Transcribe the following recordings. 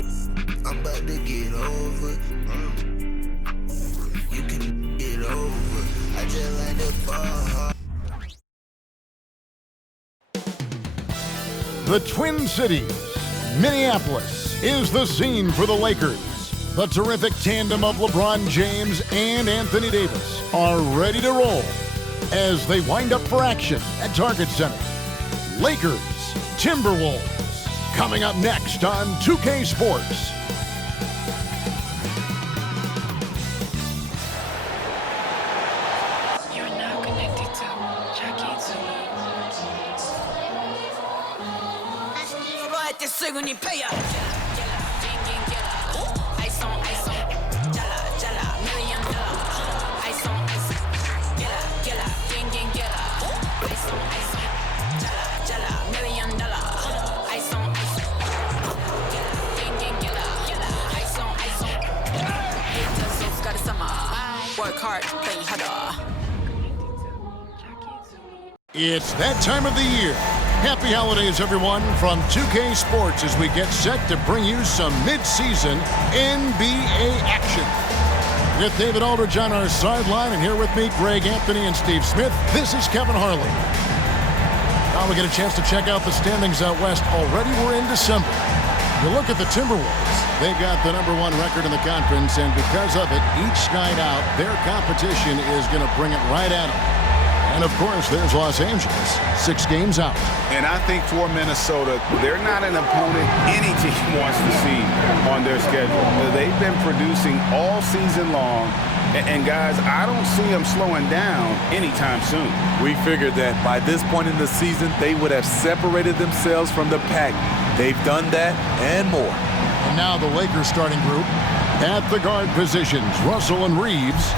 I'm about to get over. You can get over. I just like the ball. The Twin Cities, Minneapolis, is the scene for the Lakers. The terrific tandem of LeBron James and Anthony Davis are ready to roll as they wind up for action at Target Center. Lakers, Timberwolves, coming up next on 2K Sports. You're now connected to Jackie Zulu. Work hard, play harder. It's that time of the year. Happy holidays, everyone, from 2K Sports as we get set to bring you some mid-season NBA action. With David Aldridge on our sideline, and here with me, Greg Anthony and Steve Smith, this is Kevin Harlan. Now we get a chance to check out the standings out west. Already we're in December. You look at the Timberwolves. They've got the #1 record in the conference, and because of it, each night out, their competition is going to bring it right at them. And, of course, there's Los Angeles, 6 games out. And I think for Minnesota, they're not an opponent any team wants to see on their schedule. They've been producing all season long, and guys, I don't see them slowing down anytime soon. We figured that by this point in the season, they would have separated themselves from the pack. They've done that and more. And now the Lakers starting group at the guard positions, Russell and Reeves.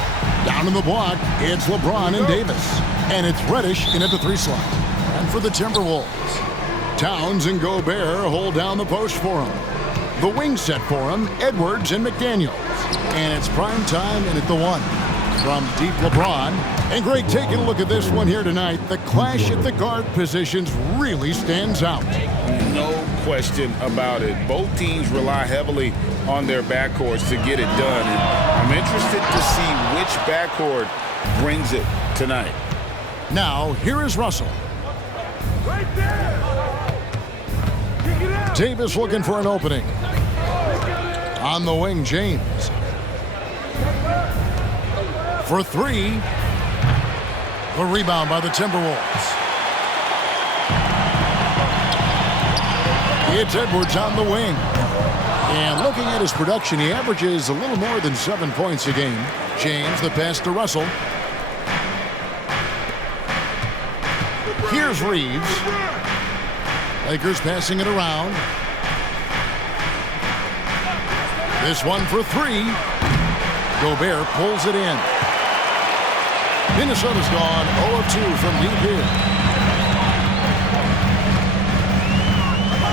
Down in the block, it's LeBron and Davis. And it's Reddish in at the 3 slot. And for the Timberwolves, Towns and Gobert hold down the post for him. The wing set for him, Edwards and McDaniels. And it's prime time and at the 1. From deep LeBron. And Greg, taking a look at this one here tonight, the clash at the guard positions really stands out. No question about it. Both teams rely heavily on their backcourts to get it done. And I'm interested to see which backcourt brings it tonight. Now, here is Russell. Right there. Davis looking for an opening. On the wing, James. For 3. The rebound by the Timberwolves. It's Edwards on the wing. And looking at his production, he averages a little more than 7 points a game. James, the pass to Russell. Here's Reeves. Lakers passing it around. This one for 3. Gobert pulls it in. Minnesota's gone 0 of 2 from deep here.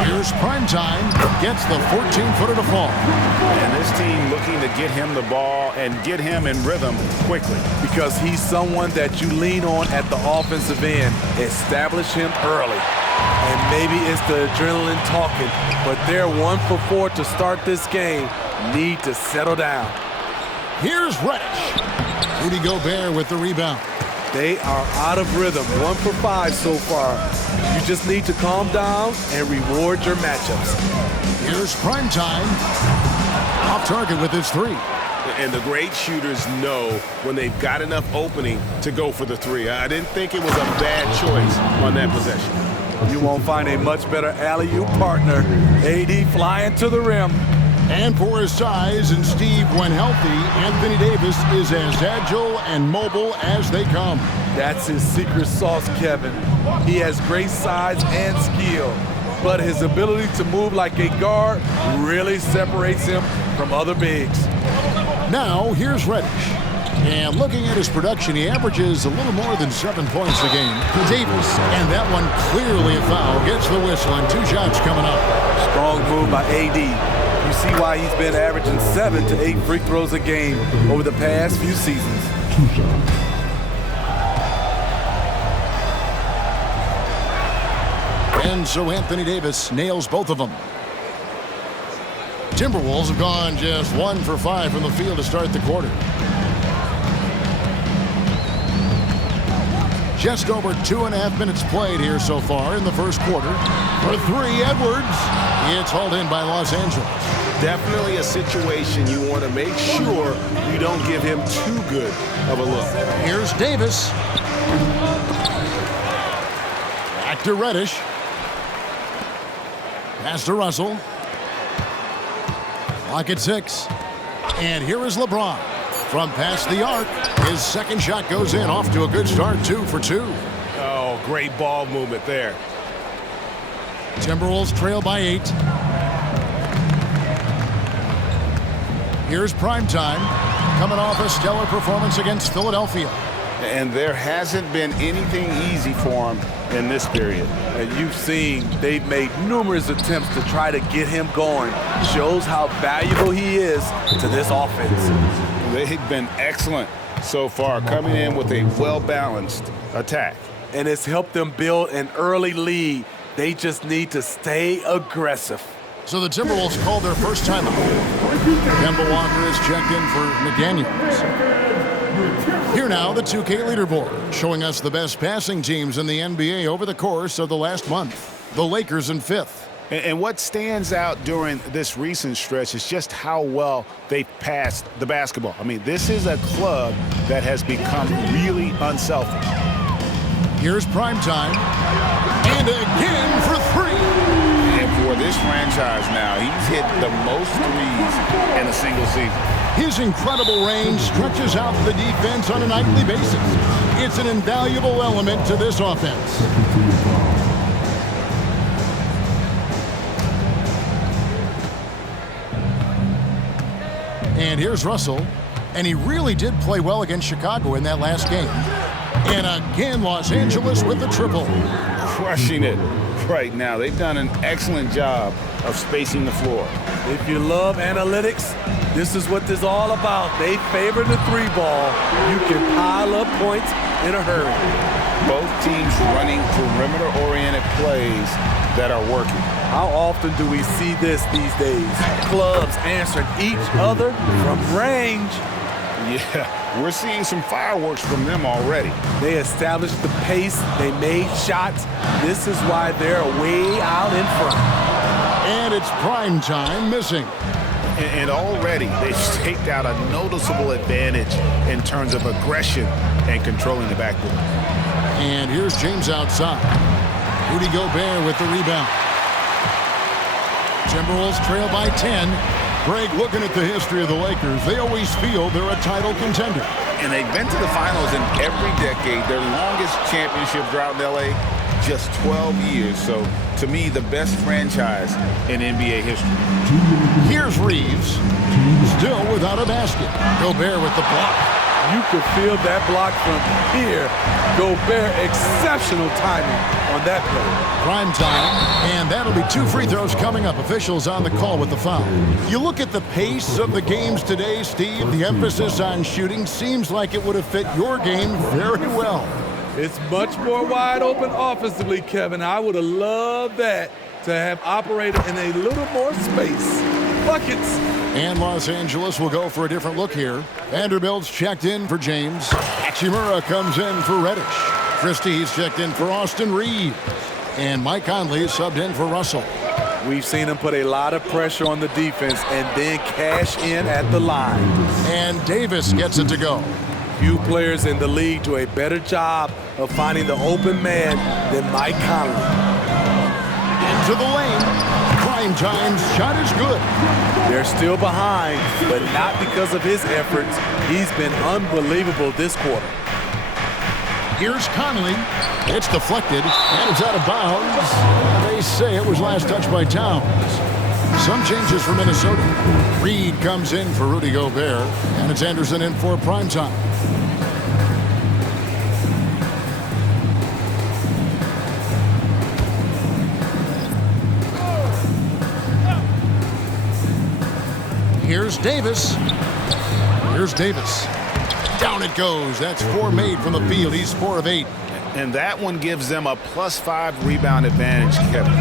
Here's Primetime. Gets the 14-footer to fall. And this team looking to get him the ball and get him in rhythm quickly. Because he's someone that you lean on at the offensive end. Establish him early. And maybe it's the adrenaline talking, but they're 1 for 4 to start this game. Need to settle down. Here's Reddish. Rudy Gobert with the rebound. They are out of rhythm, 1 for 5 so far. You just need to calm down and reward your matchups. Here's Primetime. Off target with his 3. And the great shooters know when they've got enough opening to go for the 3. I didn't think it was a bad choice on that possession. You won't find a much better alley-oop partner. AD flying to the rim. And for his size and Steve, when healthy, Anthony Davis is as agile and mobile as they come. That's his secret sauce, Kevin. He has great size and skill, but his ability to move like a guard really separates him from other bigs. Now, here's Reddish. And looking at his production, he averages a little more than 7 points a game. Davis, and that one clearly a foul, gets the whistle, and 2 shots coming up. Strong move by AD. You see why he's been averaging 7 to 8 free throws a game over the past few seasons. And so Anthony Davis nails both of them. Timberwolves have gone just 1 for 5 from the field to start the quarter. Just over 2.5 minutes played here so far in the first quarter. For 3, Edwards. It's hauled in by Los Angeles. Definitely a situation you want to make sure you don't give him too good of a look. Here's Davis. Back to Reddish. Pass to Russell. Clock at 6. And here is LeBron. From past the arc, his second shot goes in. Off to a good start, 2 for 2. Oh, great ball movement there. Timberwolves trail by 8. Here's primetime, coming off a stellar performance against Philadelphia. And there hasn't been anything easy for him in this period. And you've seen they've made numerous attempts to try to get him going. Shows how valuable he is to this offense. They've been excellent so far, coming in with a well-balanced attack. And it's helped them build an early lead. They just need to stay aggressive. So the Timberwolves called their first timeout. Kemba Walker is checked in for McDaniels. Here now, the 2K leaderboard, showing us the best passing teams in the NBA over the course of the last month. The Lakers in 5th. And what stands out during this recent stretch is just how well they passed the basketball. I mean, this is a club that has become really unselfish. Here's primetime. And again for 3. And for this franchise now, he's hit the most threes in a single season. His incredible range stretches out the defense on a nightly basis. It's an invaluable element to this offense. And here's Russell. And he really did play well against Chicago in that last game. And again, Los Angeles with the triple. Crushing it right now. They've done an excellent job of spacing the floor. If you love analytics, this is what this is all about. They favor the 3-ball. You can pile up points in a hurry. Both teams running perimeter-oriented plays that are working. How often do we see this these days? Clubs answering each other from range. Yeah, we're seeing some fireworks from them already. They established the pace. They made shots. This is why they're way out in front. And it's prime time missing. And already they've staked out a noticeable advantage in terms of aggression and controlling the backboard. And here's James outside. Rudy Gobert with the rebound. Timberwolves trail by 10. Greg, looking at the history of the Lakers, they always feel they're a title contender. And they've been to the finals in every decade. Their longest championship drought in LA, just 12 years. So, to me, the best franchise in NBA history. Here's Reeves, still without a basket. Gobert with the block. You could feel that block from here. Gobert, exceptional timing on that play. Prime time, and that'll be 2 free throws coming up. Officials on the call with the foul. You look at the pace of the games today, Steve, the emphasis on shooting seems like it would have fit your game very well. It's much more wide open offensively, Kevin. I would have loved that to have operated in a little more space. Buckets. And Los Angeles will go for a different look here. Vanderbilt's checked in for James. Hachimura comes in for Reddish. Christie's checked in for Austin Reeves. And Mike Conley subbed in for Russell. We've seen him put a lot of pressure on the defense and then cash in at the line. And Davis gets it to go. Few players in the league do a better job of finding the open man than Mike Conley. Into the lane. Prime time's shot is good. They're still behind, but not because of his efforts. He's been unbelievable this quarter. Here's Conley. It's deflected, and it's out of bounds. They say it was last touched by Towns. Some changes for Minnesota. Reed comes in for Rudy Gobert, and it's Anderson in for primetime. Here's Davis. Here's Davis. Down it goes. That's 4 made from the field. He's 4 of 8. And that one gives them a +5 rebound advantage, Kevin.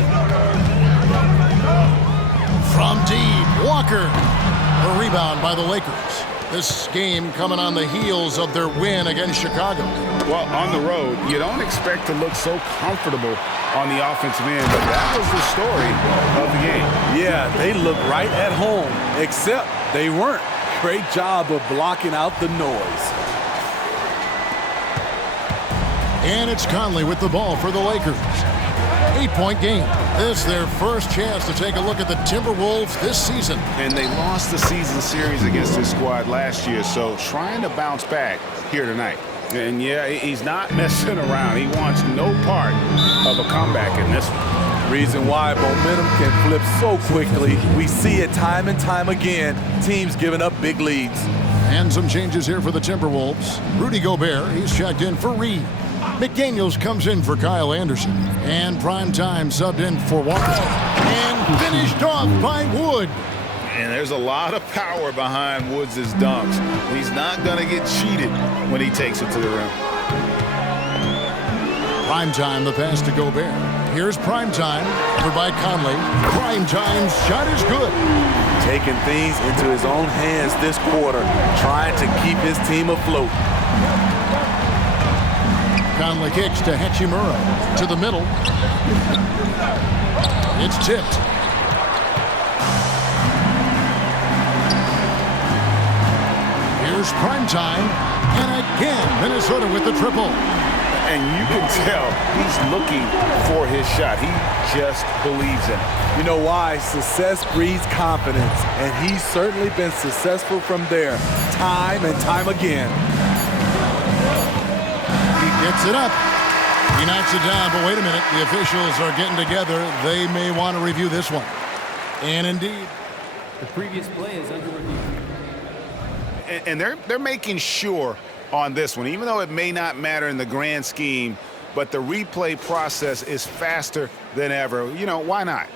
From deep, Walker. A rebound by the Lakers. This game coming on the heels of their win against Chicago. Well, on the road, you don't expect to look so comfortable on the offensive end, but that was the story of the game. Yeah, they look right at home, except they weren't. Great job of blocking out the noise. And it's Conley with the ball for the Lakers. 8-point game. This their first chance to take a look at the Timberwolves this season. And they lost the season series against this squad last year, so trying to bounce back here tonight. And yeah, he's not messing around. He wants no part of a comeback in this one. Reason why momentum can flip so quickly. We see it time and time again. Teams giving up big leads. And some changes here for the Timberwolves. Rudy Gobert, he's checked in for Reed. McDaniels comes in for Kyle Anderson. And Primetime subbed in for Walker. And finished off by Wood. And there's a lot of power behind Woods' dunks. He's not going to get cheated when he takes it to the rim. Primetime, the pass to Gobert. Here's Primetime, covered by Conley. Primetime's shot is good. Taking things into his own hands this quarter, trying to keep his team afloat. Conley kicks to Hachimura. To the middle. It's tipped. Here's Primetime. And again, Minnesota with the triple. And you can tell he's looking for his shot. He just believes in it. You know why? Success breeds confidence, and he's certainly been successful from there, time and time again. He gets it up. He knocks it down, but wait a minute. The officials are getting together. They may want to review this one. And indeed, the previous play is under review. And they're making sure on this one, even though it may not matter in the grand scheme, but the replay process is faster than ever. You know, why not?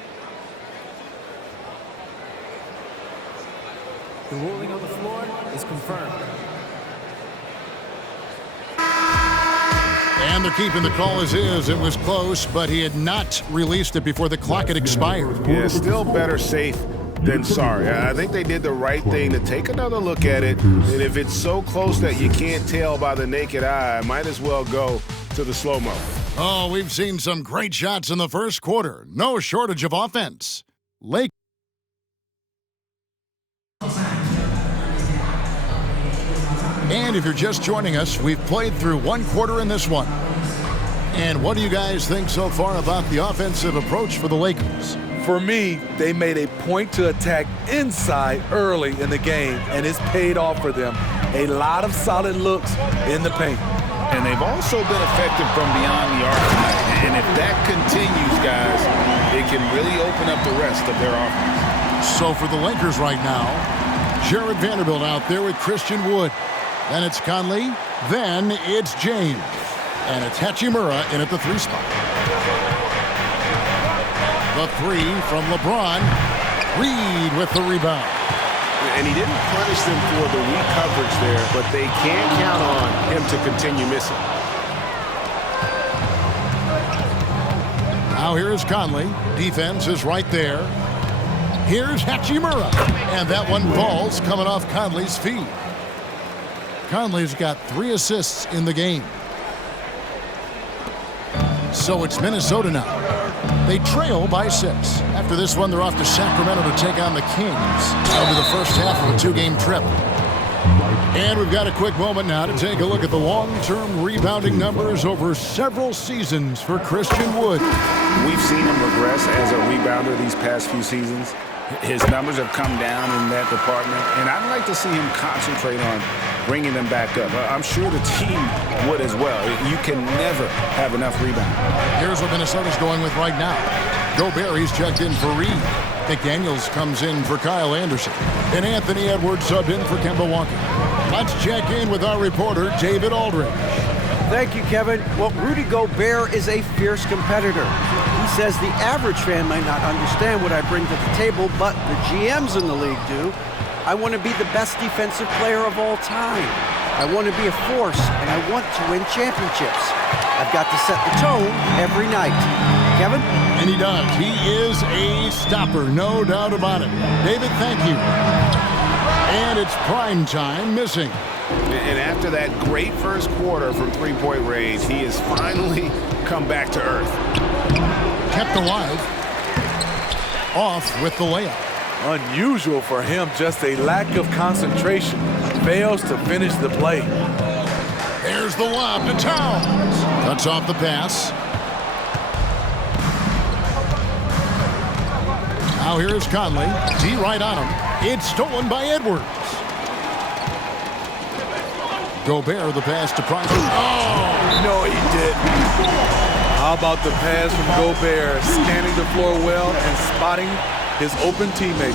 The ruling on the floor is confirmed. and they're keeping the call as is. It was close, but he had not released it before the clock had expired. Yeah, still better safe than sorry. I think they did the right thing to take another look at it. And if it's so close that you can't tell by the naked eye, might as well go to the slow-mo. Oh, we've seen some great shots in the first quarter. No shortage of offense. Lake. And if you're just joining us, we've played through one quarter in this one. And what do you guys think so far about the offensive approach for the Lakers? For me, they made a point to attack inside early in the game, and it's paid off for them. A lot of solid looks in the paint. And they've also been effective from beyond the arc tonight. And if that continues, guys, it can really open up the rest of their offense. So for the Lakers right now, Jared Vanderbilt out there with Christian Wood. Then it's Conley. Then it's James. And it's Hachimura in at the 3 spot. The 3 from LeBron. Reed with the rebound. And he didn't punish them for the weak coverage there, but they can count on him to continue missing. Now here is Conley. Defense is right there. Here's Hachimura. And that one falls coming off Conley's feet. Conley's got 3 assists in the game. So it's Minnesota now. They trail by 6. After this one, they're off to Sacramento to take on the Kings. That'll be the first half of a 2-game trip. And we've got a quick moment now to take a look at the long-term rebounding numbers over several seasons for Christian Wood. We've seen him regress as a rebounder these past few seasons. His numbers have come down in that department, and I'd like to see him concentrate on bringing them back up. I'm sure the team would as well. You can never have enough rebound. Here's what Minnesota's going with right now. Gobert, he's checked in for Reed. McDaniels comes in for Kyle Anderson. And Anthony Edwards subbed in for Kemba Walker. Let's check in with our reporter, David Aldridge. Thank you, Kevin. Well, Rudy Gobert is a fierce competitor. He says the average fan might not understand what I bring to the table, but the GMs in the league do. I want to be the best defensive player of all time. I want to be a force, and I want to win championships. I've got to set the tone every night. Kevin? And he does. He is a stopper, no doubt about it. David, thank you. And it's prime time missing. And after that great first quarter from three-point range, he has finally come back to earth. Kept alive. Off with the layup. Unusual for him, just a lack of concentration. Fails to finish the play. There's the lob to Towns. Cuts off the pass. Now here's Conley. D right on him. It's stolen by Edwards. Gobert, the pass to Price. Oh, no, he didn't. How about the pass from Gobert, scanning the floor well and spotting his open teammate.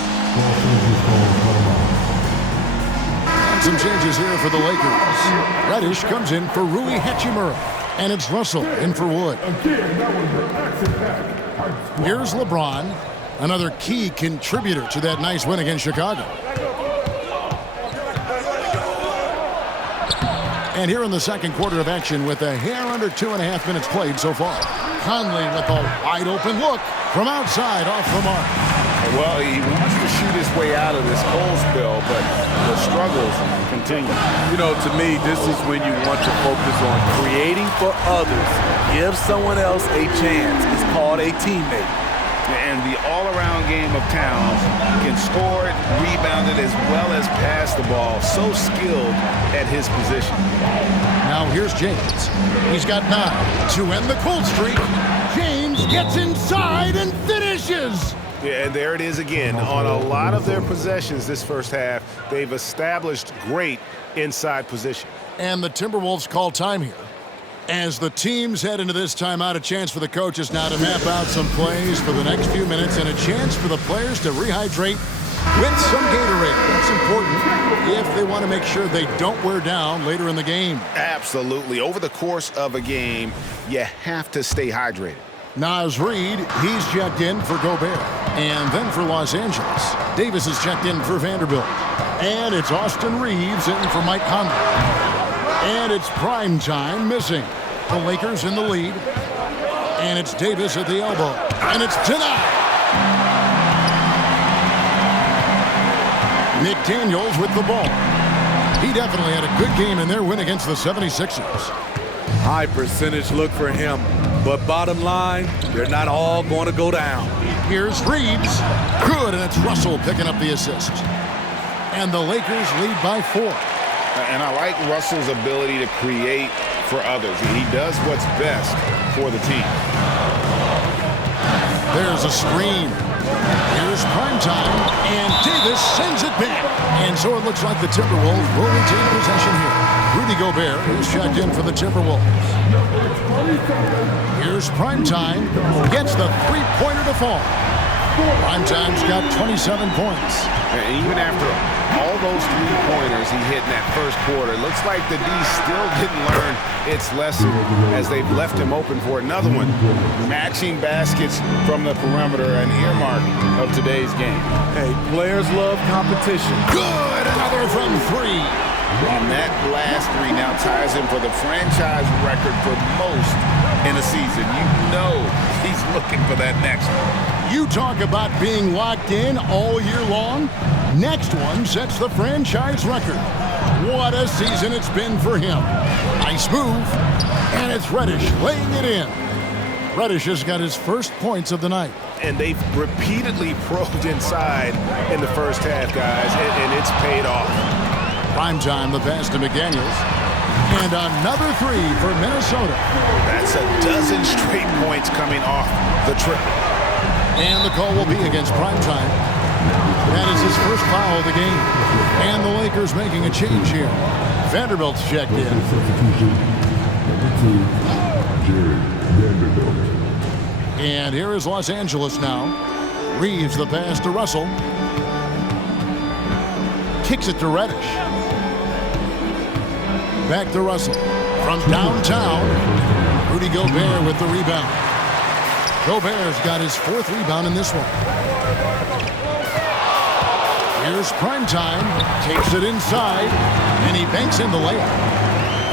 And some changes here for the Lakers. Reddish comes in for Rui Hachimura. And it's Russell in for Wood. Here's LeBron, another key contributor to that nice win against Chicago. And here in the second quarter of action with a hair under 2.5 minutes played so far. Conley with a wide open look from outside off the mark. Well, he wants to shoot his way out of this cold spell, but the struggles continue. You know, to me, this is when you want to focus on creating for others. Give someone else a chance. It's called a teammate. And the all-around game of Towns can score it, rebound it, as well as pass the ball. So skilled at his position. Now here's James. He's got 9 to end the cold streak. James gets inside and finishes. Yeah, and there it is again. On a lot of their possessions this first half, they've established great inside position. And the Timberwolves call time here. As the teams head into this timeout, a chance for the coaches now to map out some plays for the next few minutes and a chance for the players to rehydrate with some Gatorade. That's important if they want to make sure they don't wear down later in the game. Absolutely. Over the course of a game, you have to stay hydrated. Naz Reid, he's checked in for Gobert. And then for Los Angeles, Davis is checked in for Vanderbilt. And it's Austin Reeves in for Mike Conley. And it's prime time missing. The Lakers in the lead. And it's Davis at the elbow. And it's denied. Nick Daniels with the ball. He definitely had a good game in their win against the 76ers. High percentage look for him. But bottom line, they're not all going to go down. Here's Reeves. Good, and it's Russell picking up the assist. And the Lakers lead by 4. And I like Russell's ability to create for others. He does what's best for the team. There's a screen. Here's primetime, and Davis sends it back. And so it looks like the Timberwolves will retain possession here. Rudy Gobert is checked in for the Timberwolves. Here's primetime. Gets the three-pointer to fall. Primetime's got 27 points. And even after all those three-pointers he hit in that first quarter, looks like the D still didn't learn its lesson as they've left him open for another one. Matching baskets from the perimeter, an earmark of today's game. Hey, players love competition. Good, another from 3. And that last 3 now ties him for the franchise record for most in a season. You know he's looking for that next one. You talk about being locked in all year long. Next one sets the franchise record. What a season it's been for him. Nice move. And it's Reddish laying it in. Reddish has got his first points of the night. And they've repeatedly probed inside in the first half, guys, and it's paid off. Primetime, the pass to McDaniels. And another 3 for Minnesota. That's a dozen straight points coming off the triple. And the call will be against Primetime. That is his first foul of the game. And the Lakers making a change here. Vanderbilt's checked in. And here is Los Angeles now. Reeves the pass to Russell. Kicks it to Reddish. Back to Russell. From downtown, Rudy Gobert with the rebound. Gobert's got his 4th rebound in this one. Here's Primetime. Takes it inside, and he banks in the layup.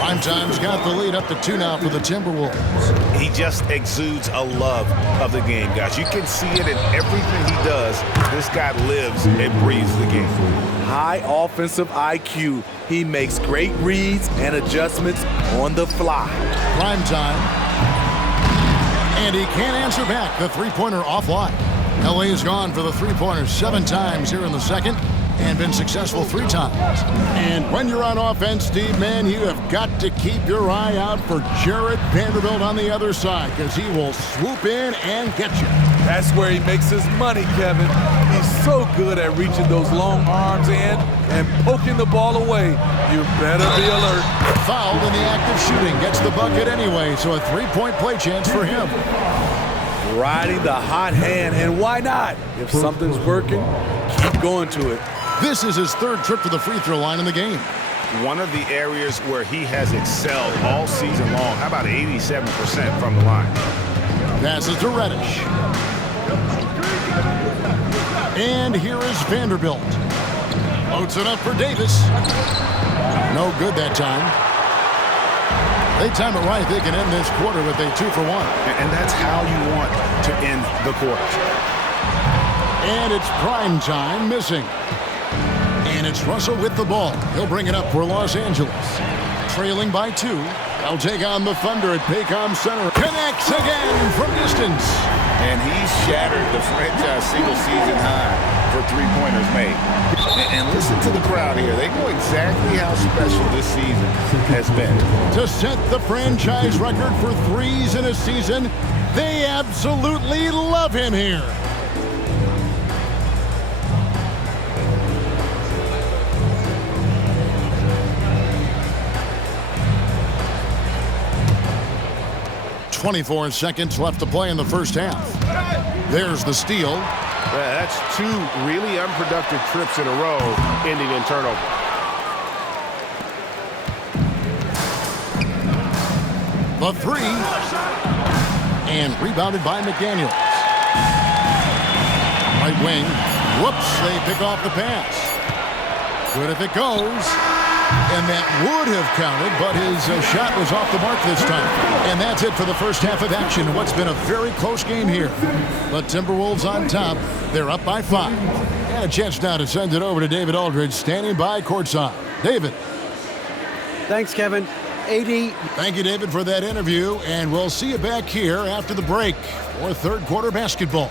Primetime's got the lead up to 2 now for the Timberwolves. He just exudes a love of the game, guys. You can see it in everything he does. This guy lives and breathes the game. High offensive IQ. He makes great reads and adjustments on the fly. Primetime. And he can't answer back. The three-pointer offline. LA has gone for the three-pointer 7 times here in the second and been successful 3 times. And when you're on offense, Steve, man, you have got to keep your eye out for Jared Vanderbilt on the other side because he will swoop in and get you. That's where he makes his money, Kevin. He's so good at reaching those long arms in and poking the ball away. You better be alert. Fouled in the act of shooting. Gets the bucket anyway, so a 3-point play chance for him. Riding the hot hand, and why not? If something's working, keep going to it. This is his 3rd trip to the free throw line in the game. One of the areas where he has excelled all season long. How about 87% from the line? Passes to Reddish. And here is Vanderbilt. Loads it up for Davis. No good that time. They time it right. They can end this quarter with a 2 for 1. And that's how you want to end the quarter. And it's Primetime missing. And it's Russell with the ball. He'll bring it up for Los Angeles. Trailing by 2. They'll take on the Thunder at Paycom Center. Connects again from distance. And he's shattered the franchise single-season high for three-pointers made. And listen to the crowd here. They know exactly how special this season has been. To set the franchise record for threes in a season, they absolutely love him here. .24 seconds left to play in the first half. There's the steal. That's 2 really unproductive trips in a row, ending in turnover. The 3. And rebounded by McDaniels. Right wing. Whoops, they pick off the pass. Good if it goes. And that would have counted, but his shot was off the mark this time. And that's it for the first half of action. What's been a very close game here. The Timberwolves on top. They're up by 5. And a chance now to send it over to David Aldridge, standing by courtside. David. Thanks, Kevin. AD. Thank you, David, for that interview. And we'll see you back here after the break for third quarter basketball.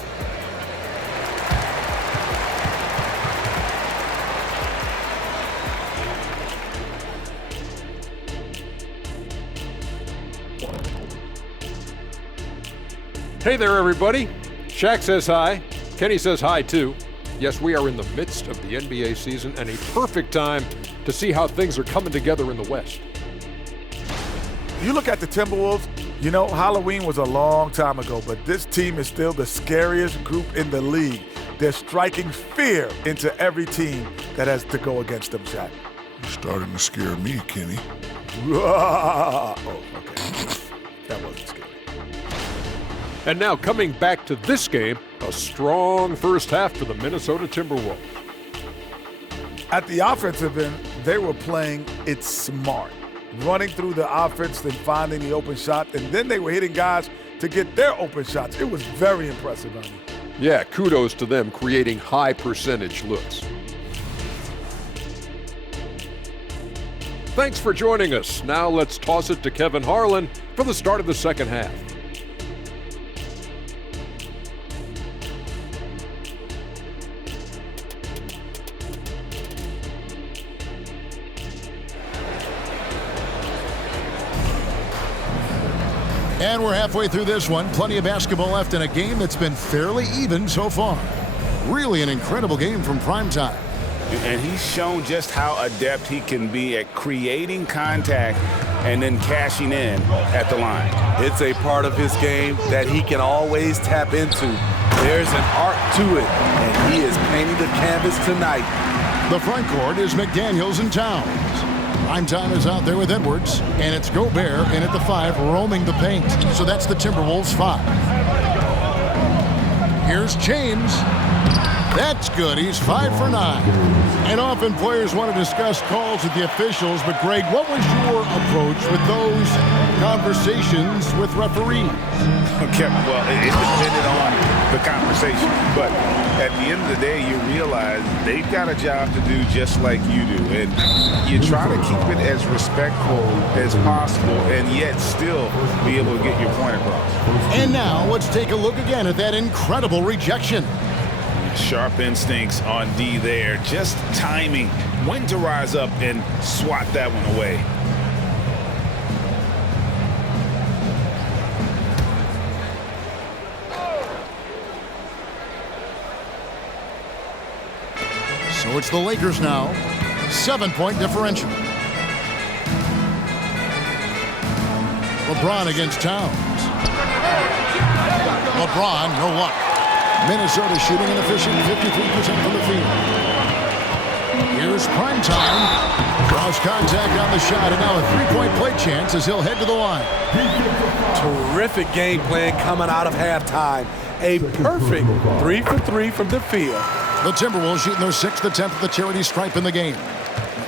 Hey there, everybody. Shaq says hi. Kenny says hi, too. Yes, we are in the midst of the NBA season and a perfect time to see how things are coming together in the West. You look at the Timberwolves, you know, Halloween was a long time ago, but this team is still the scariest group in the league. They're striking fear into every team that has to go against them, Shaq. You're starting to scare me, Kenny. Oh, okay. That wasn't scary. And now coming back to this game, a strong first half for the Minnesota Timberwolves. At the offensive end, they were playing it smart, running through the offense and finding the open shot, and then they were hitting guys to get their open shots. It was very impressive, Ernie. Yeah, kudos to them creating high percentage looks. Thanks for joining us. Now let's toss it to Kevin Harlan for the start of the second half. And we're halfway through this one. Plenty of basketball left in a game that's been fairly even so far. Really an incredible game from Primetime. And he's shown just how adept he can be at creating contact and then cashing in at the line. It's a part of his game that he can always tap into. There's an art to it, and he is painting the canvas tonight. The front court is McDaniels and Towns. Primetime is out there with Edwards, and it's Gobert in at the 5, roaming the paint. So that's the Timberwolves 5. Here's James. That's good. He's 5 for 9. And often players want to discuss calls with the officials, but Greg, what was your approach with those conversations with referees? Okay, well, it depended on the conversation, but at the end of the day, you realize they've got a job to do just like you do, and you try to keep it as respectful as possible and yet still be able to get your point across. And now let's take a look again at that incredible rejection. Sharp instincts on D there, just timing when to rise up and swat that one away. So it's the Lakers now. 7-point differential. LeBron against Towns. LeBron, no luck. Minnesota shooting an efficient 53% from the field. Here's prime time. Draws contact on the shot, and now a three-point play chance as he'll head to the line. Terrific game plan coming out of halftime. A perfect 3 for 3 from the field. The Timberwolves shooting their 6th attempt at the charity stripe in the game.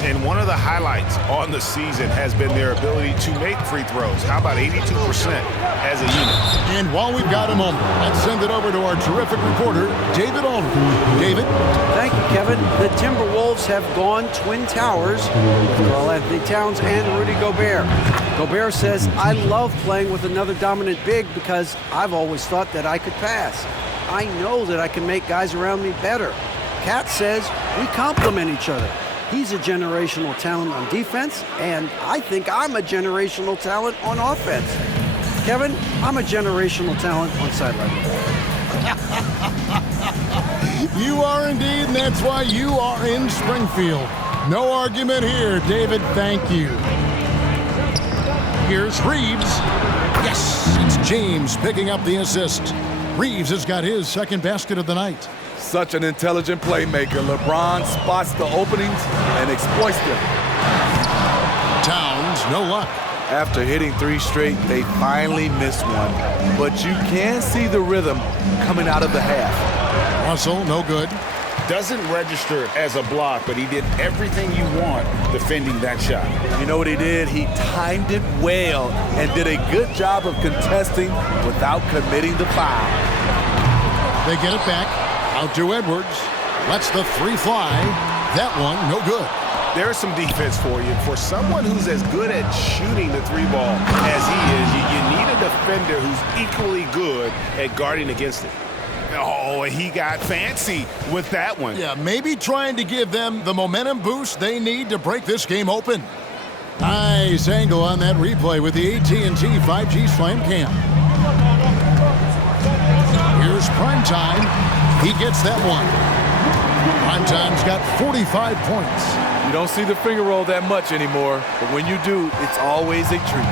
And one of the highlights on the season has been their ability to make free throws. How about 82% as a unit? And while we've got a moment, let's send it over to our terrific reporter, David Aldridge. David? Thank you, Kevin. The Timberwolves have gone Twin Towers with Karl-Anthony Towns and Rudy Gobert. Gobert says, I love playing with another dominant big because I've always thought that I could pass. I know that I can make guys around me better. Cat says we complement each other. He's a generational talent on defense, and I think I'm a generational talent on offense. Kevin, I'm a generational talent on sideline. You are indeed, and that's why you are in Springfield. No argument here, David. Thank you. Here's Reeves. Yes, it's James picking up the assist. Reeves has got his second basket of the night. Such an intelligent playmaker. LeBron spots the openings and exploits them. Towns, no luck. After hitting 3 straight, they finally missed one. But you can see the rhythm coming out of the half. Russell, no good. Doesn't register as a block, but he did everything you want defending that shot. You know what he did? He timed it well and did a good job of contesting without committing the foul. They get it back. Out to Edwards. Lets the 3 fly. That one, no good. There's some defense for you. For someone who's as good at shooting the 3 ball as he is, you need a defender who's equally good at guarding against it. Oh, he got fancy with that one. Yeah, maybe trying to give them the momentum boost they need to break this game open. Nice angle on that replay with the AT&T 5G Slam Cam. Here's Primetime. He gets that one. Primetime's got 45 points. You don't see the finger roll that much anymore, but when you do, it's always a treat.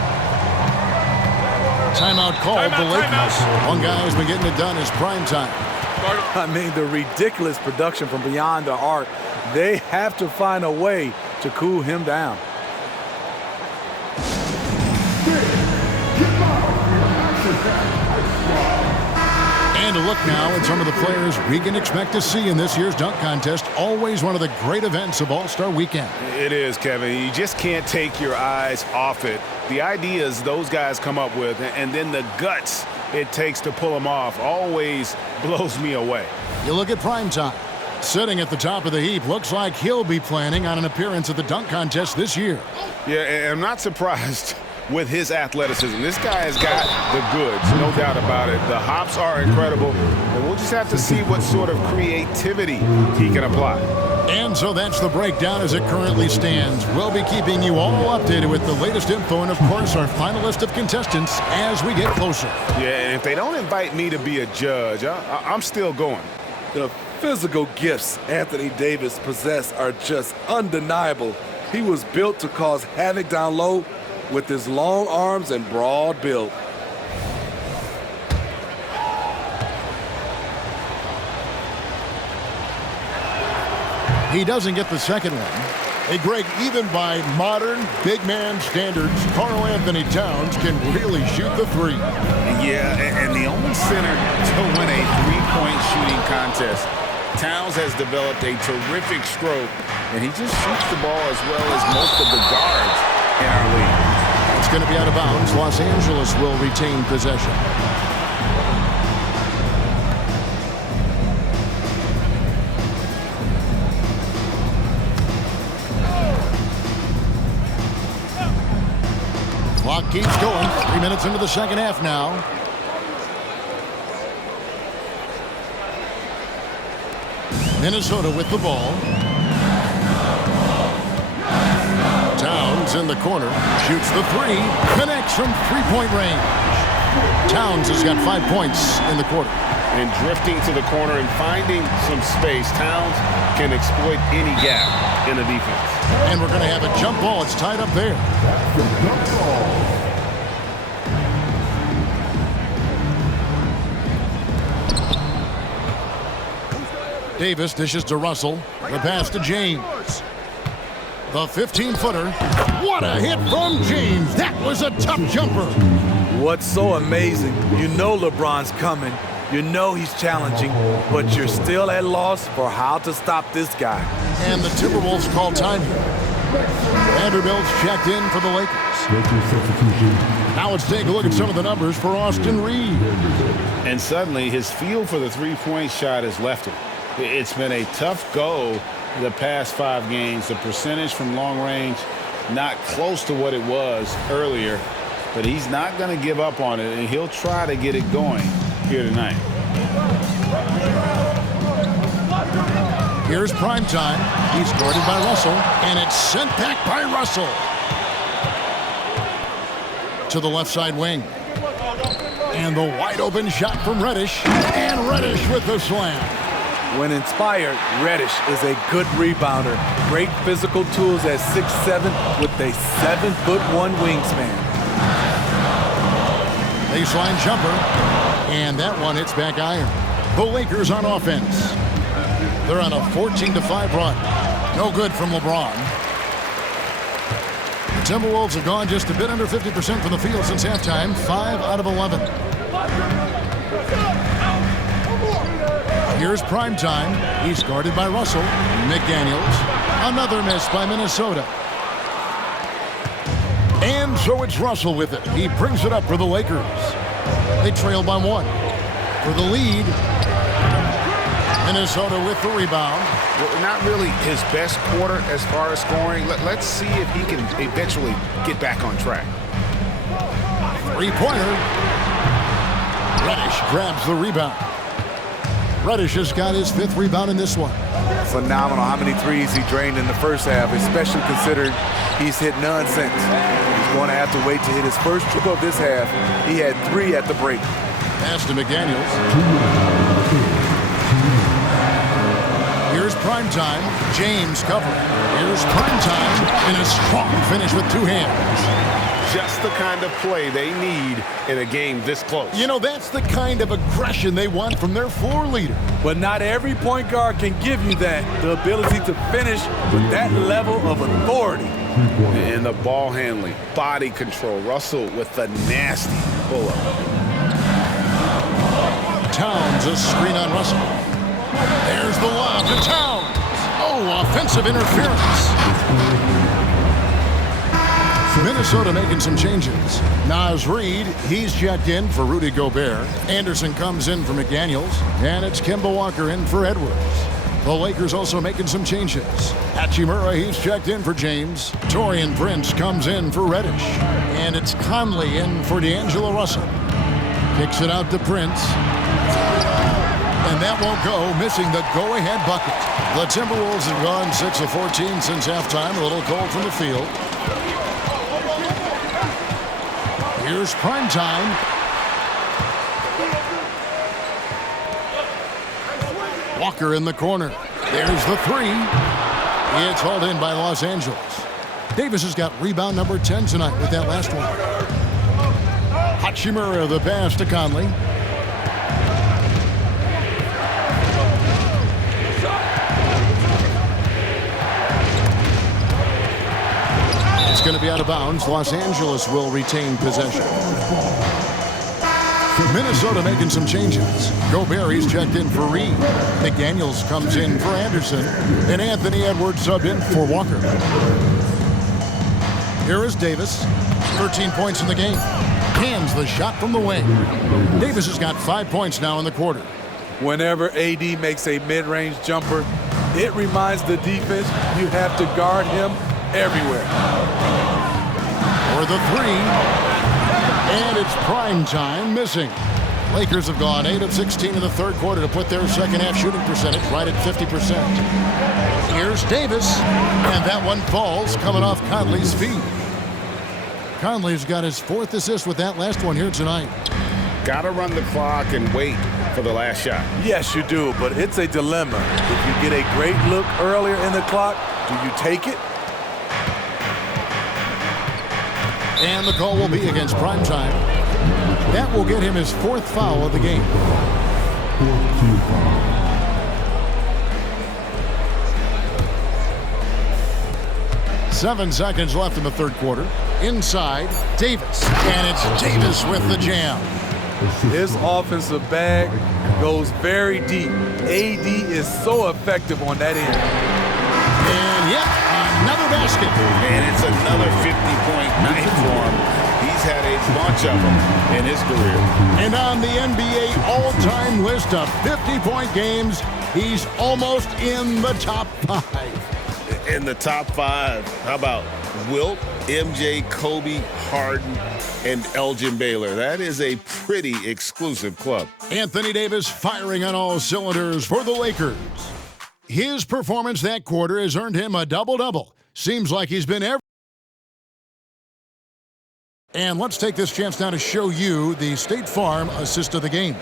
Timeout called the Lakers. One guy who's been getting it done is Primetime. I mean, the ridiculous production from beyond the arc. They have to find a way to cool him down. And a look now at some of the players we can expect to see in this year's dunk contest. Always one of the great events of All-Star Weekend. It is, Kevin. You just can't take your eyes off it. The ideas those guys come up with and then the guts it takes to pull them off always blows me away. You look at Primetime. Sitting at the top of the heap, looks like he'll be planning on an appearance at the dunk contest this year. Yeah, and I'm not surprised with his athleticism. This guy has got the goods, no doubt about it. The hops are incredible, and we'll just have to see what sort of creativity he can apply. And so that's the breakdown as it currently stands. We'll be keeping you all updated with the latest info and, of course, our final list of contestants as we get closer. Yeah, and if they don't invite me to be a judge, I'm still going. The physical gifts Anthony Davis possesses are just undeniable. He was built to cause havoc down low with his long arms and broad build. He doesn't get the second one. Hey, Greg, even by modern big man standards, Karl-Anthony Towns can really shoot the 3. Yeah, and the only center to win a 3-point shooting contest. Towns has developed a terrific stroke, and he just shoots the ball as well as most of the guards in our league. It's going to be out of bounds. Los Angeles will retain possession. Clock keeps going. 3 minutes into the second half now. Minnesota with the ball. Towns in the corner. Shoots the three. Connects from three-point range. Towns has got 5 points in the quarter. And drifting to the corner and finding some space, Towns can exploit any gap in the defense. And we're going to have a jump ball. It's tied up there. Davis dishes to Russell. The pass to James. The 15-footer. What a hit from James. That was a tough jumper. What's so amazing, you know LeBron's coming. You know he's challenging, but you're still at loss for how to stop this guy. And the Timberwolves call time here. Vanderbilt's checked in for the Lakers. Now let's take a look at some of the numbers for Austin Reed. And suddenly his feel for the three-point shot has left him. It's been a tough go the past 5 games. The percentage from long range not close to what it was earlier, but he's not going to give up on it, and he'll try to get it going here tonight. Here's prime time. He's guarded by Russell, and it's sent back by Russell to the left side wing. And the wide open shot from Reddish, and Reddish with the slam. When inspired, Reddish is a good rebounder. Great physical tools at 6'7" with a 7'1" wingspan. Baseline jumper, and that one hits back iron. The Lakers on offense. They're on a 14-5 run. No good from LeBron. The Timberwolves have gone just a bit under 50% from the field since halftime. 5 out of 11. Here's prime time. He's guarded by Russell. McDaniels. Another miss by Minnesota. And so it's Russell with it. He brings it up for the Lakers. They trail by 1. For the lead, Minnesota with the rebound. Well, not really his best quarter as far as scoring. Let's see if he can eventually get back on track. Three-pointer. Reddish grabs the rebound. Reddish has got his 5th rebound in this one. Phenomenal how many threes he drained in the first half, especially considered he's hit none since. He's going to have to wait to hit his first triple of this half. He had 3 at the break. Pass to McDaniels. Here's prime time. James covering. Here's prime time in a strong finish with 2 hands. Just the kind of play they need in a game this close. You know, that's the kind of aggression they want from their floor leader. But not every point guard can give you that, the ability to finish with that level of authority. And the ball handling, body control. Russell with a nasty pull-up. Towns, a screen on Russell. There's the lob to Towns. Oh, offensive interference. Minnesota making some changes. Naz Reid, he's checked in for Rudy Gobert. Anderson comes in for McDaniels. And it's Kemba Walker in for Edwards. The Lakers also making some changes. Hachimura, he's checked in for James. Taurean Prince comes in for Reddish. And it's Conley in for D'Angelo Russell. Kicks it out to Prince. And that won't go, missing the go-ahead bucket. The Timberwolves have gone 6 of 14 since halftime. A little cold from the field. Here's prime time. Walker in the corner. There's the 3. It's hauled in by Los Angeles. Davis has got rebound number 10 tonight with that last one. Hachimura, the pass to Conley. It's going to be out of bounds. Los Angeles will retain possession. Minnesota making some changes. Gobert checked in for Reed. McDaniels comes in for Anderson. And Anthony Edwards subbed in for Walker. Here is Davis. 13 points in the game. Hands the shot from the wing. Davis has got 5 points now in the quarter. Whenever AD makes a mid-range jumper, it reminds the defense you have to guard him everywhere. For the three. And it's prime time missing. Lakers have gone 8 of 16 in the third quarter to put their second half shooting percentage right at 50%. Here's Davis. And that one falls coming off Conley's feet. Conley's got his 4th assist with that last one here tonight. Got to run the clock and wait for the last shot. Yes, you do, but it's a dilemma. If you get a great look earlier in the clock, do you take it? And the call will be against Primetime. That will get him his 4th foul of the game. Seven seconds left in the third quarter. Inside, Davis. And it's Davis with the jam. His offensive bag goes very deep. AD is so effective on that end. And yet, another basket. And it's another 50-point night for him. He's had a bunch of them in his career. And on the NBA all-time list of 50-point games, he's almost in the top 5. In the top 5, how about Wilt, MJ, Kobe, Harden, and Elgin Baylor? That is a pretty exclusive club. Anthony Davis firing on all cylinders for the Lakers. His performance that quarter has earned him a double-double. Seems like he's been every. And let's take this chance now to show you the State Farm assist of the game.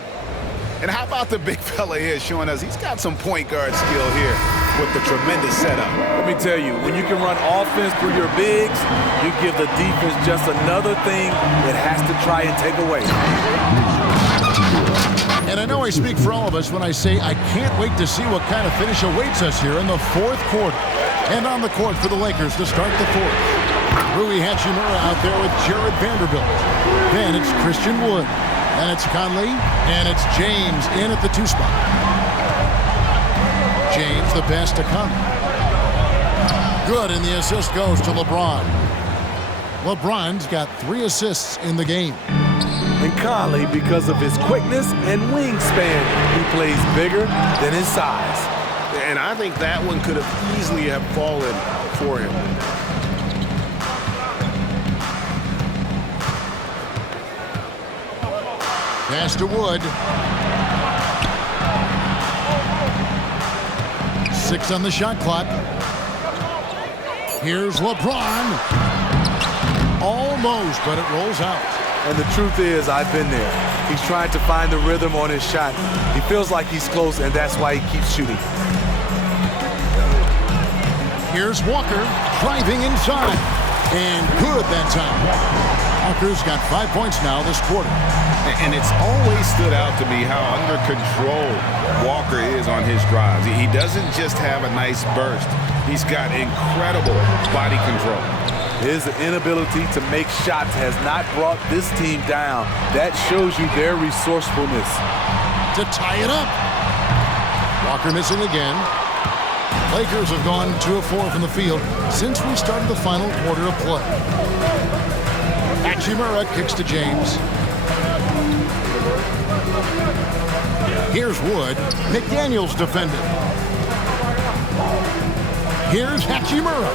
And how about the big fella here showing us he's got some point guard skill here with the tremendous setup. Let me tell you, when you can run offense through your bigs, you give the defense just another thing it has to try and take away. And I know I speak for all of us when I say I can't wait to see what kind of finish awaits us here in the fourth quarter. And on the court for the Lakers to start the fourth. Rui Hachimura out there with Jared Vanderbilt. Then it's Christian Wood. And it's Conley. And it's James in at the 2 spot. James the pass to Conley. Good, and the assist goes to LeBron. LeBron's got 3 assists in the game. And Conley, because of his quickness and wingspan, he plays bigger than his size. And I think that one could have easily have fallen for him. Pass to Wood. 6 on the shot clock. Here's LeBron. Almost, but it rolls out. And the truth is, I've been there. He's trying to find the rhythm on his shot. He feels like he's close, and that's why he keeps shooting. Here's Walker driving inside. And good that time. Walker's got 5 points now this quarter. And it's always stood out to me how under control Walker is on his drives. He doesn't just have a nice burst. He's got incredible body control. His inability to make shots has not brought this team down. That shows you their resourcefulness. To tie it up. Walker missing again. Lakers have gone 2 of 4 from the field since we started the final quarter of play. Hachimura kicks to James. Here's Wood. McDaniels defended. Here's Hachimura.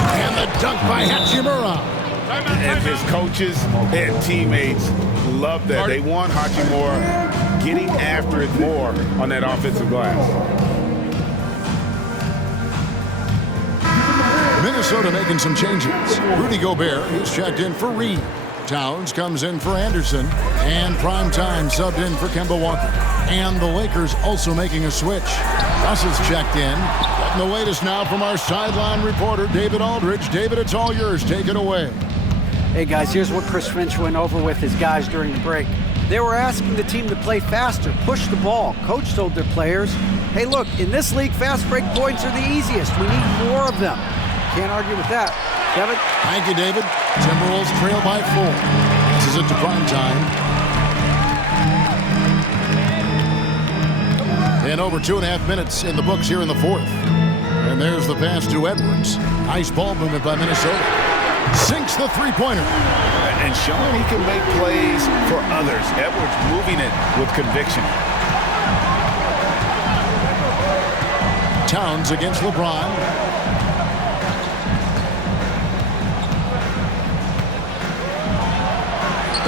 And the dunk by Hachimura. And his coaches and teammates love that. They want Hachimura getting after it more on that offensive glass. Minnesota making some changes. Rudy Gobert is checked in for Reed. Towns comes in for Anderson. And Primetime subbed in for Kemba Walker. And the Lakers also making a switch. Russell's checked in. Getting the latest now from our sideline reporter, David Aldridge. David, it's all yours. Take it away. Hey, guys, here's what Chris Finch went over with his guys during the break. They were asking the team to play faster, push the ball. Coach told their players, hey, look, in this league, fast break points are the easiest. We need more of them. Can't argue with that. Kevin? Thank you, David. Timberwolves trail by 4. This is it to Primetime. And over 2.5 minutes in the books here in the fourth. And there's the pass to Edwards. Nice ball movement by Minnesota. Sinks the three-pointer. And showing he can make plays for others. Edwards moving it with conviction. Towns against LeBron.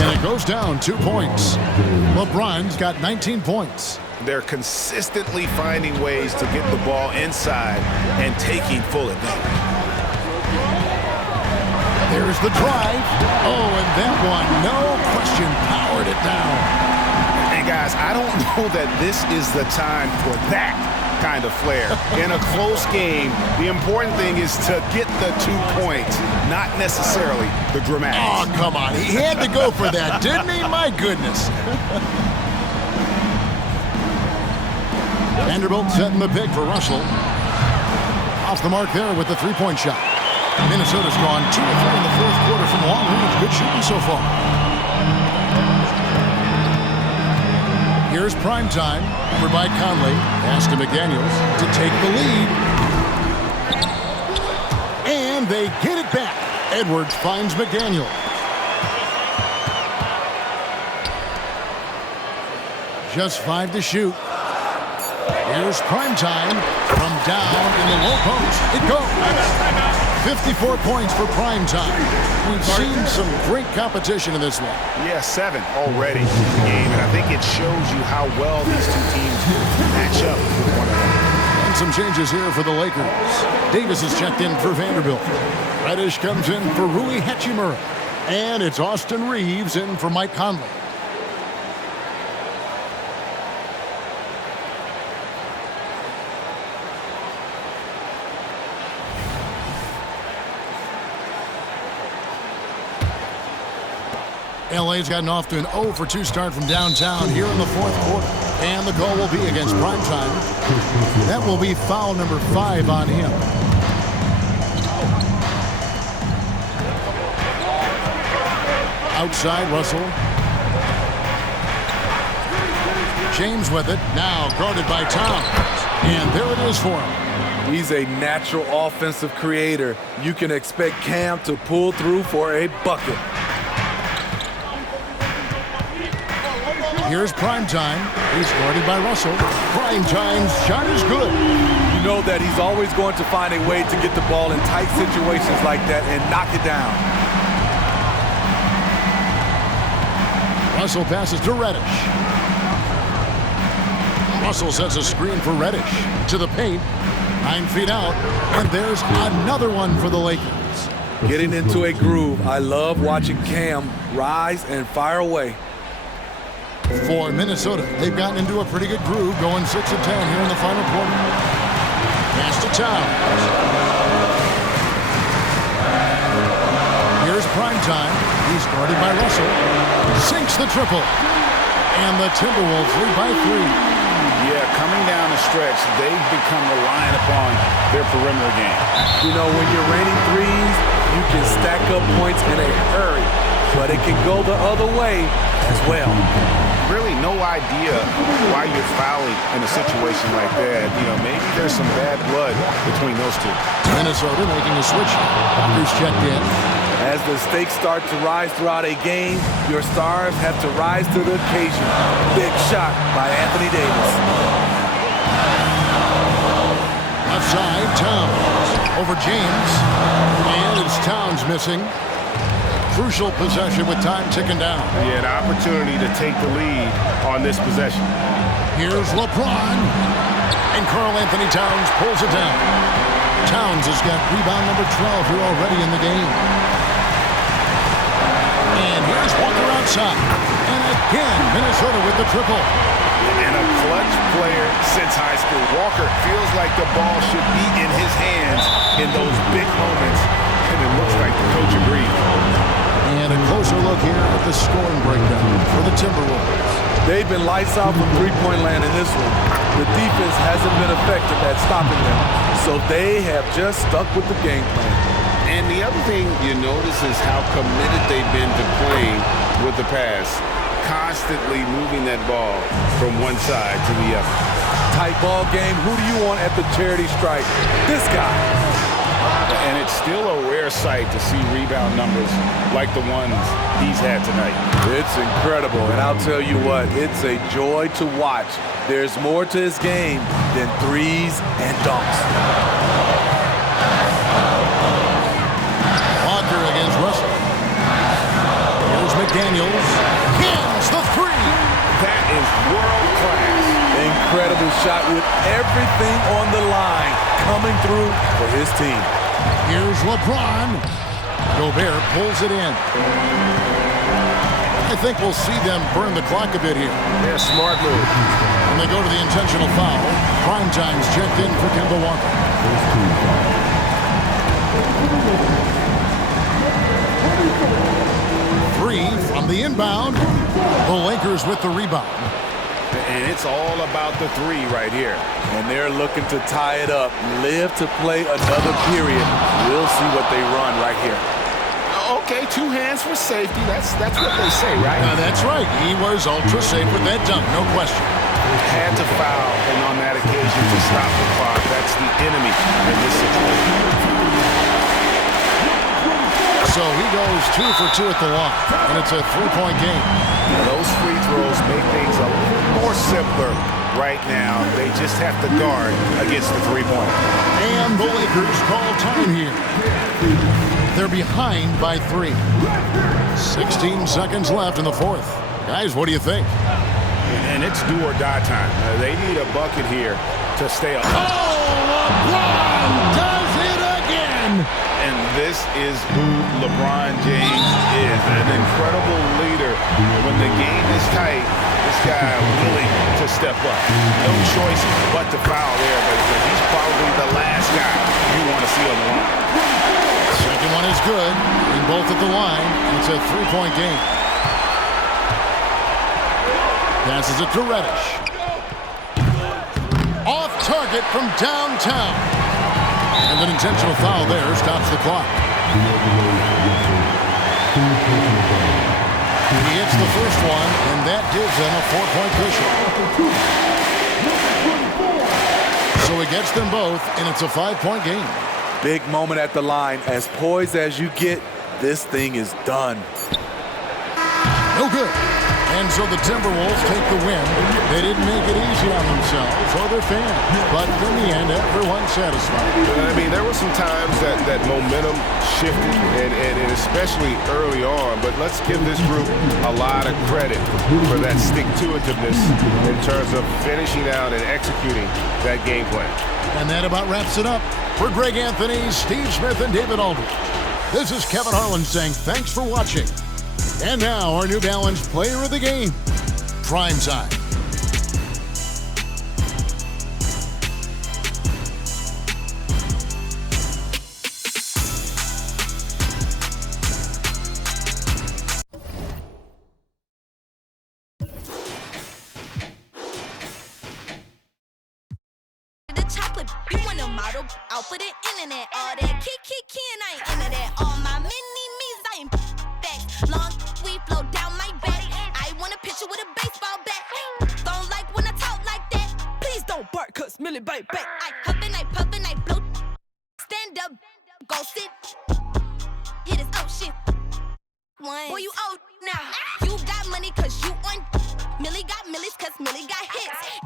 And it goes down 2 points. LeBron's got 19 points. They're consistently finding ways to get the ball inside and taking full advantage. There's the drive. Oh, and that one, no question, powered it down. And guys, I don't know that this is the time for that kind of flair. In a close game, the important thing is to get the 2 points, not necessarily the dramatics. Oh, come on. He had to go for that, didn't he? My goodness. Vanderbilt setting the pick for Russell. Off the mark there with the three-point shot. Minnesota's gone 2 of 3 in the fourth quarter from long range. Good shooting so far. Here's prime time. Over by Conley. Pass to McDaniels to take the lead. And they get it back. Edwards finds McDaniel. Just 5 to shoot. Here's prime time from down in the low post. It goes. 54 points for prime time. We've seen some great competition in this one. Yeah, 7 already in the game, and I think it shows you how well these two teams match up with one another. And some changes here for the Lakers. Davis is checked in for Vanderbilt. Reddish comes in for Rui Hachimura. And it's Austin Reeves in for Mike Conley. LA's gotten off to an 0 for 2 start from downtown here in the fourth quarter. And the goal will be against primetime. That will be foul number 5 on him. Outside, Russell. James with it. Now guarded by Towns. And there it is for him. He's a natural offensive creator. You can expect Cam to pull through for a bucket. Here's Primetime. He's guarded by Russell. Primetime's shot is good. You know that he's always going to find a way to get the ball in tight situations like that and knock it down. Russell passes to Reddish. Russell sets a screen for Reddish. To the paint. 9 feet out. And there's another one for the Lakers. Getting into a groove. I love watching Cam rise and fire away. For Minnesota, they've gotten into a pretty good groove, going 6 of 10 here in the final quarter. Pass to Towns. Here's Primetime. He's guarded by Russell. Sinks the triple. And the Timberwolves lead by 3. Yeah, coming down the stretch, they've become reliant upon their perimeter game. You know, when you're raining threes, you can stack up points in a hurry, but it can go the other way as well. Really no idea why you're fouling in a situation like that. You know, maybe there's some bad blood between those two. Minnesota making a switch. Walker's checked in. As the stakes start to rise throughout a game, your stars have to rise to the occasion. Big shot by Anthony Davis. Left side, Towns. Over James. And it's Towns missing. Crucial possession with time ticking down. Yeah, an opportunity to take the lead on this possession. Here's LeBron. And Karl Anthony Towns pulls it down. Towns has got rebound number 12 here already in the game. And here's Walker outside. And again, Minnesota with the triple. And a clutch player since high school. Walker feels like the ball should be in his hands in those big moments. And it looks like the coach agreed. And a closer look here at the scoring breakdown for the Timberwolves. They've been lights out from three-point land in this one. The defense hasn't been effective at stopping them, so they have just stuck with the game plan. And the other thing you notice is how committed they've been to playing with the pass, constantly moving that ball from one side to the other. tight ball game. Who do you want at the charity stripe? This guy. And it's still a rare sight to see rebound numbers like the ones he's had tonight. It's incredible, and I'll tell you what, it's a joy to watch. There's more to his game than threes and dunks. Walker against Russell. Here's McDaniels. Hams the three. That is world class. Incredible shot with everything on the line coming through for his team. Here's LeBron. Gobert pulls it in. I think we'll see them burn the clock a bit here. Yeah, smart move. When they go to the intentional foul, Prime Time's checked in for Kemba Walker. Three from the inbound. The Lakers with the rebound. And it's all about the three right here. And they're looking to tie it up, live to play another period. We'll see what they run right here. Okay, 2 hands for safety. That's what they say, right? That's right. He was ultra safe with that dunk, no question. Had to foul, and on that occasion to stop the clock. That's the enemy in this situation. So he goes 2 for 2 at the line, and it's a 3-point game. Those free throws make things a little more simpler right now. They just have to guard against the three-point. And the Lakers call time here. They're behind by 3. 16 seconds left in the fourth. Guys, what do you think? And it's do or die time. They need a bucket here to stay up. Oh, LeBron does it again! And this is who LeBron James is, an incredible leader. When the game is tight, this guy willing to step up. No choice but to foul there, but he's probably the last guy you want to see on the line. Second one is good. In both at the line, and it's a 3-point game. Passes it to Reddish. Off target from downtown. And an intentional foul there stops the clock. He gets the first one, and that gives them a 4-point cushion. So he gets them both, and it's a 5-point game. Big moment at the line. As poised as you get, this thing is done. No good. And so the Timberwolves take the win. They didn't make it easy on themselves or their fans. But in the end, everyone's satisfied. I mean, there were some times that momentum shifted, and especially early on. But let's give this group a lot of credit for that stick-to-itiveness in terms of finishing out and executing that game plan. And that about wraps it up. For Greg Anthony, Steve Smith, and David Aldridge, this is Kevin Harlan saying thanks for watching. And now, our New Balance Player of the Game, Prime Time. The chocolate, you want a model out for the internet. All that kiki and I ain't into that. All my mini-me's, I ain't facts. Long we flow down my back. I want a picture with a baseball bat. Don't like when I talk like that. Please don't bark, cause Millie bite back. I huff and I puff and I blow. Stand up, go sit. Hit his shit. Boy, you old now. You got money cause you on. Millie got millies cause Millie got hits.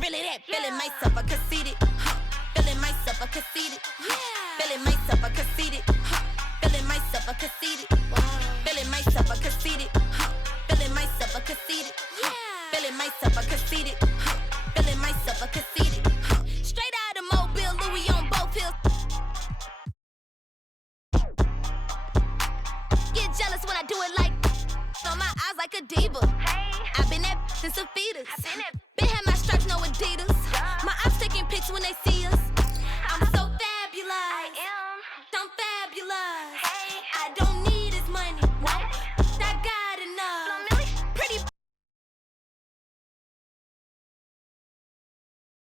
Really that, feeling myself a conceited. Feeling myself a conceited. Feeling myself a conceited. Feeling myself a conceited. Feeling myself a conceited. Feeling myself a conceited. Feeling myself a conceited. Feeling myself a conceited. Straight out of Mobile, Louis on both hills. Get jealous when I do it like on my eyes like a diva. I've been that since a fetus.